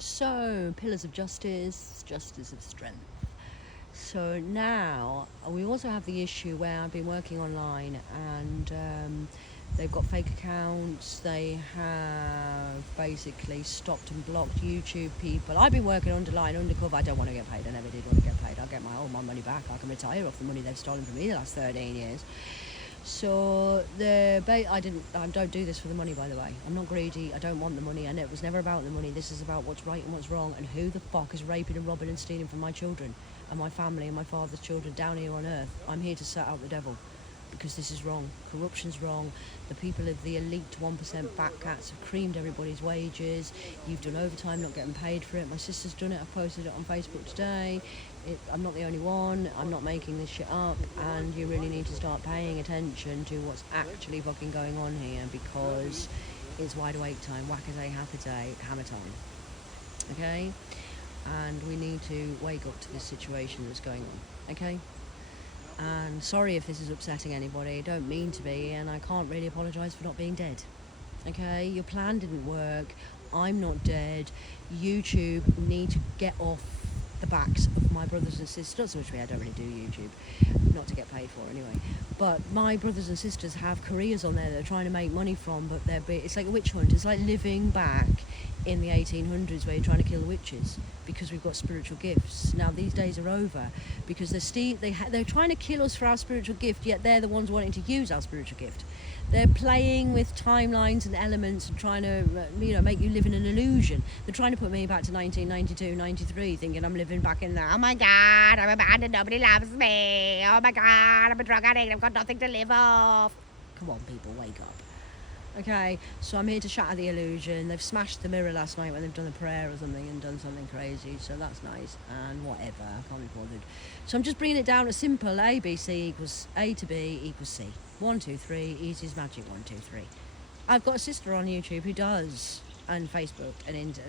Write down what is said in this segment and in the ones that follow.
So, pillars of justice, justice of strength. So now we also have the issue where I've been working online and they've got fake accounts. They have basically stopped and blocked YouTube people. I've been working undercover. I don't want to get paid. I never did want to get paid. I'll get all my money back. I can retire off the money they've stolen from me the last 13 years. So I don't do this for the money, by the way. I'm not greedy. I don't want the money, and it was never about the money. This is about what's right and what's wrong, and who the fuck is raping and robbing and stealing from my children and my family and my father's children down here on earth. I'm here to set out the devil, because this is wrong. Corruption's wrong. The people of the elite 1% fat cats have creamed everybody's wages. You've done overtime, not getting paid for it. My sister's done it. I posted it on Facebook today. I'm not the only one. I'm not making this shit up, and you really need to start paying attention to what's actually fucking going on here, because it's wide awake time, whack a day, happy day, hammer time. Okay? And we need to wake up to this situation that's going on. Okay? And sorry if this is upsetting anybody. I don't mean to be, and I can't really apologise for not being dead. Okay? Your plan didn't work. I'm not dead. YouTube need to get off the backs of my brothers and sisters, which I don't really do YouTube, not to get paid for anyway. But my brothers and sisters have careers on there they're trying to make money from, but it's like a witch hunt. It's like living back in the 1800s where you're trying to kill witches because we've got spiritual gifts. Now these days are over, because they're trying to kill us for our spiritual gift, yet they're the ones wanting to use our spiritual gift. They're playing with timelines and elements and trying to, make you live in an illusion. They're trying to put me back to 1992, 93, thinking I'm living back in there. Oh my God, I'm abandoned, nobody loves me. Oh my God, I'm a drug addict, I've got nothing to live off. Come on, people, wake up. Okay, so I'm here to shatter the illusion. They've smashed the mirror last night when they've done a prayer or something and done something crazy, so that's nice, and whatever, I can't be bothered. So I'm just bringing it down to simple. A, B, C equals A to B equals C. 1, 2, 3, easy as magic, 1, 2, 3. I've got a sister on YouTube who does, and Facebook, and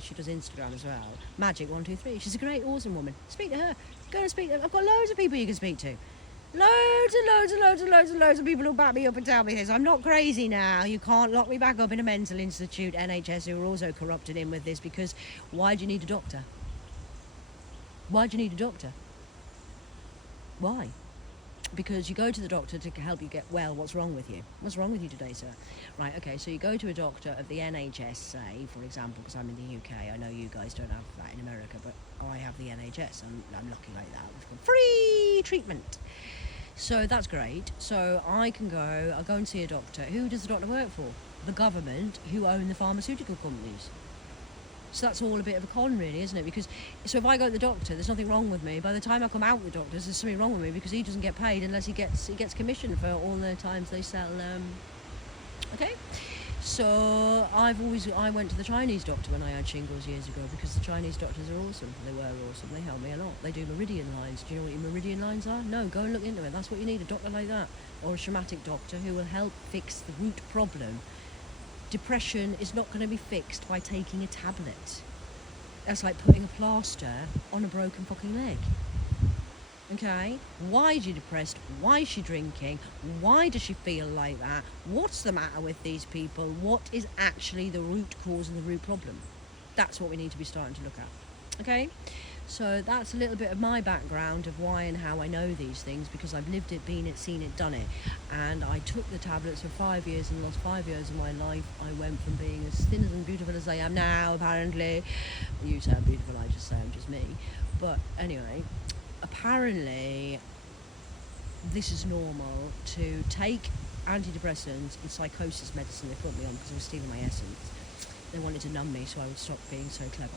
she does Instagram as well. Magic 1, 2, 3. She's a great, awesome woman. Speak to her. Go and speak to her. I've got loads of people you can speak to. Loads of people who back me up and tell me this. I'm not crazy now. You can't lock me back up in a mental institute. NHS, who are also corrupted in with this, because why do you need a doctor? Why do you need a doctor? Why? Because you go to the doctor to help you get well. What's wrong with you? What's wrong with you today, sir? Right, okay, so you go to a doctor of the NHS, say, for example, because I'm in the UK. I know you guys don't have that in America, but I have the NHS. I'm lucky like that. We've got free treatment. So that's great. So I'll go and see a doctor. Who does the doctor work for? The government, who own the pharmaceutical companies. So that's all a bit of a con, really, isn't it? Because so if I go to the doctor, there's nothing wrong with me. By the time I come out with the doctor, there's something wrong with me, because he doesn't get paid unless he gets commission for all the times they sell. Okay. So I went to the Chinese doctor when I had shingles years ago, because the Chinese doctors are awesome. They were awesome. They helped me a lot. They do meridian lines. Do you know what your meridian lines are? No, go and look into it. That's what you need, a doctor like that, or a shamanic doctor who will help fix the root problem. Depression is not going to be fixed by taking a tablet. That's like putting a plaster on a broken fucking leg. Okay? Why is she depressed? Why is she drinking? Why does she feel like that? What's the matter with these people? What is actually the root cause and the root problem? That's what we need to be starting to look at. Okay? So that's a little bit of my background of why and how I know these things, because I've lived it, been it, seen it, done it. And I took the tablets for 5 years and lost 5 years of my life. I went from being as thin and beautiful as I am now, apparently. You sound beautiful, I just say I'm just me. But anyway, apparently this is normal to take antidepressants and psychosis medicine they put me on because I was stealing my essence. They wanted to numb me so I would stop being so clever.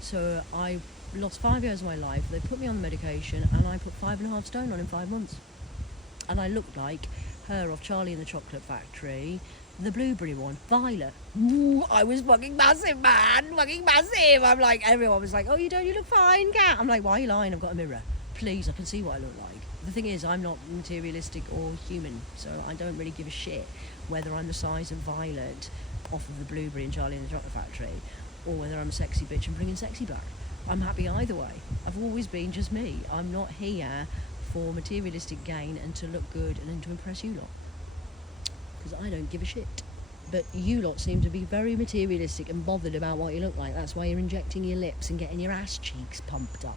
So I lost 5 years of my life. They put me on the medication, and I put 5.5 stone on in 5 months. And I looked like her off Charlie and the Chocolate Factory, the blueberry one, Violet. Ooh, I was fucking massive, man, fucking massive. I'm like, everyone was like, oh, you don't, you look fine, cat. I'm like, why are you lying? I've got a mirror. Please, I can see what I look like. The thing is, I'm not materialistic or human, so I don't really give a shit whether I'm the size of Violet off of the blueberry and Charlie and the Chocolate Factory, or whether I'm a sexy bitch and bringing sexy back. I'm happy either way. I've always been just me. I'm not here for materialistic gain and to look good and then to impress you lot, because I don't give a shit. But you lot seem to be very materialistic and bothered about what you look like. That's why you're injecting your lips and getting your ass cheeks pumped up.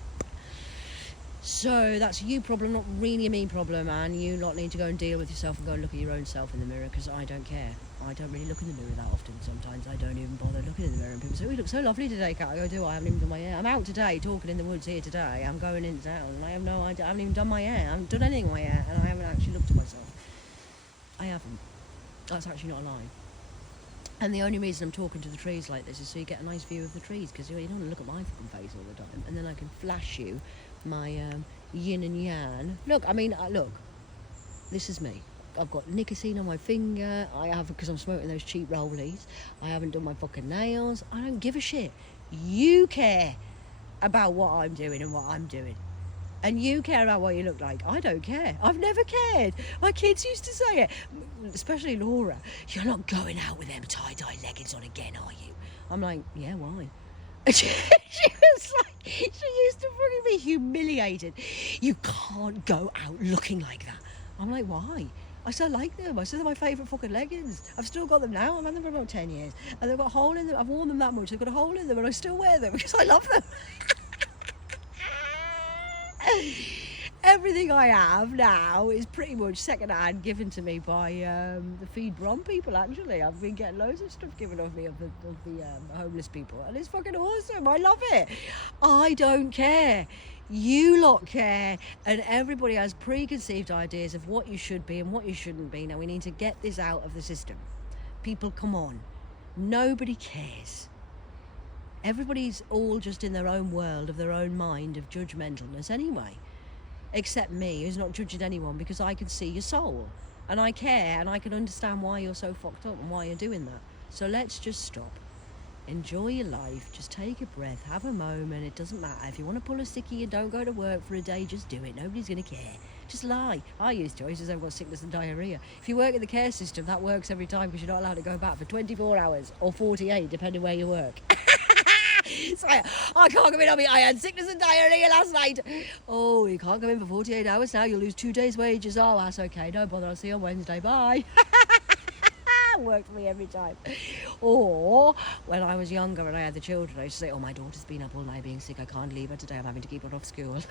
So that's a you problem, not really a me problem, and you lot need to go and deal with yourself and go and look at your own self in the mirror, because I don't care. I don't really look in the mirror that often. Sometimes I don't even bother looking in the mirror, and people say, "Oh, you look so lovely today, Kat." I go, "Do I? I haven't even done my hair. I'm out today talking in the woods here today. I'm going into town and I have no idea. I haven't even done my hair. I haven't done anything with my hair, and I haven't actually looked at myself. I haven't. That's actually not a lie. And the only reason I'm talking to the trees like this is so you get a nice view of the trees, because you don't want to look at my fucking face all the time. And then I can flash you my yin and yang. Look, I mean, look, this is me. I've got nicotine on my finger. I have, because I'm smoking those cheap rollies. I haven't done my fucking nails. I don't give a shit. You care about what I'm doing and what I'm doing. And you care about what you look like. I don't care. I've never cared. My kids used to say it, especially Laura. "You're not going out with them tie-dye leggings on again, are you?" I'm like, "Yeah, why?" She was like, she used to fucking be humiliated. "You can't go out looking like that." I'm like, "Why?" I still like them. I still, they're my favourite fucking leggings. I've still got them now. I've had them for about 10 years. And they've got a hole in them. I've worn them that much. They've got a hole in them, and I still wear them because I love them. Everything I have now is pretty much second-hand, given to me by the Feed Brom people, actually. I've been getting loads of stuff given of me of the homeless people, and it's fucking awesome. I love it. I don't care. You lot care, and everybody has preconceived ideas of what you should be and what you shouldn't be. Now we need to get this out of the system. People, come on. Nobody cares. Everybody's all just in their own world of their own mind of judgmentalness anyway. Except me, who's not judging anyone, because I can see your soul. And I care, and I can understand why you're so fucked up and why you're doing that. So let's just stop. Enjoy your life. Just take a breath. Have a moment. It doesn't matter. If you want to pull a sickie and don't go to work for a day, just do it. Nobody's going to care. Just lie. I used to. I used to say I've got sickness and diarrhea. If you work in the care system, that works every time, because you're not allowed to go back for 24 hours or 48, depending where you work. So I can't come in. I had sickness and diarrhea last night. "Oh, you can't come in for 48 hours now. You'll lose 2 days' wages." "Oh, that's okay. No bother. I'll see you on Wednesday. Bye." Worked for me every time. Or when I was younger and I had the children, I used to say, "Oh, my daughter's been up all night being sick. I can't leave her today. I'm having to keep her off school."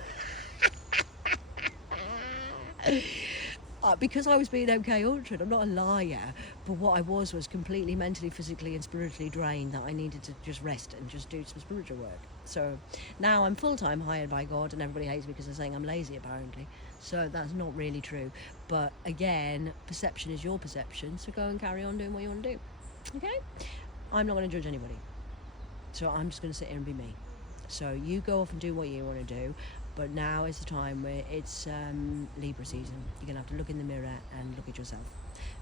Because I was being MK Ultra. I'm not a liar, but what I was completely mentally, physically and spiritually drained, that I needed to just rest and just do some spiritual work. So now I'm full-time hired by God, and everybody hates me because they're saying I'm lazy, apparently. So that's not really true. But again, perception is your perception, so go and carry on doing what you want to do. Okay? I'm not going to judge anybody. So I'm just going to sit here and be me. So you go off and do what you want to do. But now is the time where it's Libra season. You're going to have to look in the mirror and look at yourself,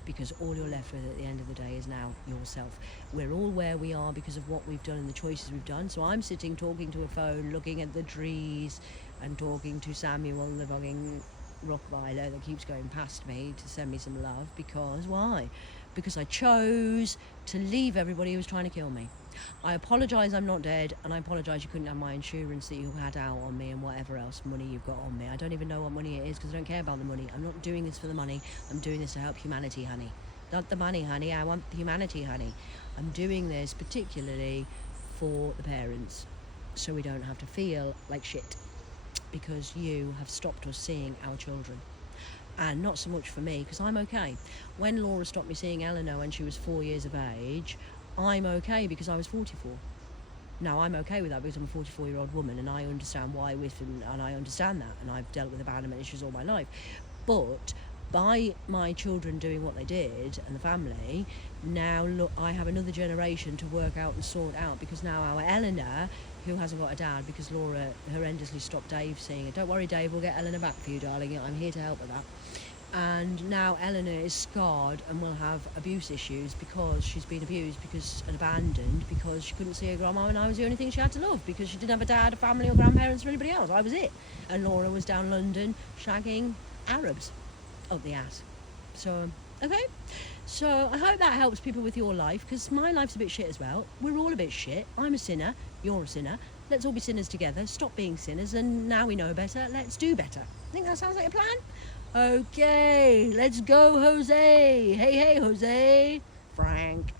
because all you're left with at the end of the day is now yourself. We're all where we are because of what we've done and the choices we've done. So I'm sitting talking to a phone, looking at the trees, and talking to Samuel, the fucking Rottweiler that keeps going past me to send me some love. Because why? Because I chose to leave everybody who was trying to kill me. I apologise I'm not dead, and I apologise you couldn't have my insurance that you had out on me and whatever else money you've got on me. I don't even know what money it is, because I don't care about the money. I'm not doing this for the money. I'm doing this to help humanity, honey. Not the money, honey. I want the humanity, honey. I'm doing this particularly for the parents, so we don't have to feel like shit, because you have stopped us seeing our children. And not so much for me, because I'm okay. When Laura stopped me seeing Eleanor when she was 4 years of age, I'm okay because I was 44. Now, I'm okay with that because I'm a 44-year-old woman, and I understand why and I understand that, and I've dealt with abandonment issues all my life. But by my children doing what they did, and the family, now look, I have another generation to work out and sort out, because now our Eleanor, who hasn't got a dad because Laura horrendously stopped Dave seeing her. Don't worry, Dave, we'll get Eleanor back for you, darling. I'm here to help with that. And now Eleanor is scarred and will have abuse issues because she's been abused and abandoned because she couldn't see her grandma, and I was the only thing she had to love because she didn't have a dad, a family or grandparents or anybody else. I was it. And Laura was down London shagging Arabs up the ass. So, okay. So I hope that helps people with your life, because my life's a bit shit as well. We're all a bit shit. I'm a sinner. You're a sinner. Let's all be sinners together. Stop being sinners, and now we know better. Let's do better. I think that sounds like a plan. Okay, let's go, Jose. Hey, Jose. Frank.